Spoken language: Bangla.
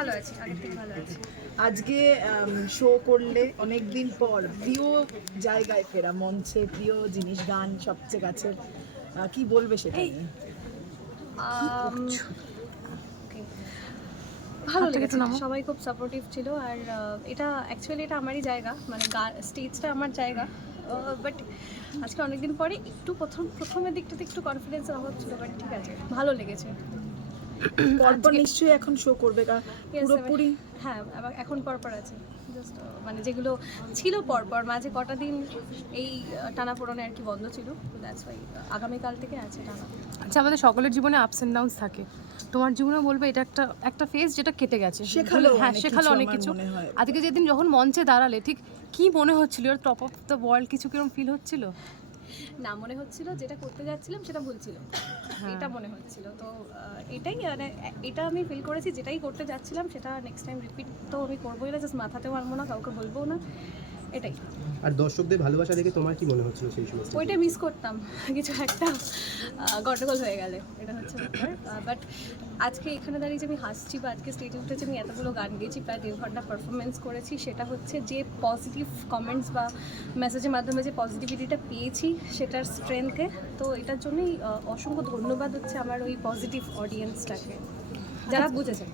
ভালো আছি, আগের থেকে ভালো আছি। আজকে শো করলে অনেকদিন পর প্রিয় জায়গায় ফেরা, মঞ্চে প্রিয় জিনিস, গান সবচেয়ে কাছের, কি বলবে সেটা নিয়ে? Okay. ভালো লেগেছে, সবাই খুব সাপোর্টিভ ছিল। আর এটা অ্যাকচুয়ালি এটা আমারই জায়গা, মানে স্টেজটা আমার জায়গা। বাট আজকে অনেকদিন পরে একটু প্রথমের দিকটাতে একটু কনফিডেন্সের অভাব ছিল, বাট ঠিক আছে, ভালো লেগেছে। পরপর নিশ্চয়ই এখন শো করবে, Yes, পুরোপুরি। হ্যাঁ, আবার এখন পরপর আছে, জাস্ট মানে যেগুলো ছিল পরপর, মাঝে কটা দিন এই টানাপোড়েনে আর কি বন্ধ ছিল, দ্যাটস ওয়াই আগামীকাল থেকে আছে টানা। আচ্ছা, আমাদের সকলের জীবনে আপস অ্যান্ড ডাউনস থাকে, তোমার জীবনে বলবে এটা একটা ফেজ যেটা কেটে গেছে, শেখালো শেখালো অনেক কিছু। আজকে যেদিন যখন মঞ্চে দাঁড়ালে ঠিক কি মনে হচ্ছিল, টপ অফ দ্য ওয়ার্ল্ড কিছু কিরকম ফিল হচ্ছিল? না, মনে হচ্ছিল যেটা করতে যাচ্ছিলাম সেটা ভুল ছিল, এটা মনে হচ্ছিল। তো এটাই মানে এটা আমি ফিল করেছি, যেটাই করতে যাচ্ছিলাম সেটা নেক্সট টাইম রিপিট তো আমি করবোই না, জাস্ট মাথাতেও আনবো না, কাউকে বলবো না, এটাই। আর দর্শকদের ভালোবাসা দেখে তোমার কি মনে হচ্ছিল সেই সময়? ওইটা মিস করতাম, কিছু একটা গন্ডগোল হয়ে গেলে, এটা হচ্ছে ব্যাপার। বাট আজকে এখানে দাঁড়িয়ে যে আমি হাসছি, বা আজকে স্টেজে উঠেছি আমি এতগুলো গান গেয়েছি, প্রায় 1.5 ঘন্টা পারফরমেন্স করেছি, সেটা হচ্ছে যে পজিটিভ কমেন্টস বা মেসেজের মাধ্যমে যে পজিটিভিটিটা পেয়েছি সেটার স্ট্রেংথে। তো এটার জন্যই অসংখ্য ধন্যবাদ হচ্ছে আমার ওই পজিটিভ অডিয়েন্সটাকে, যারা বুঝেছে।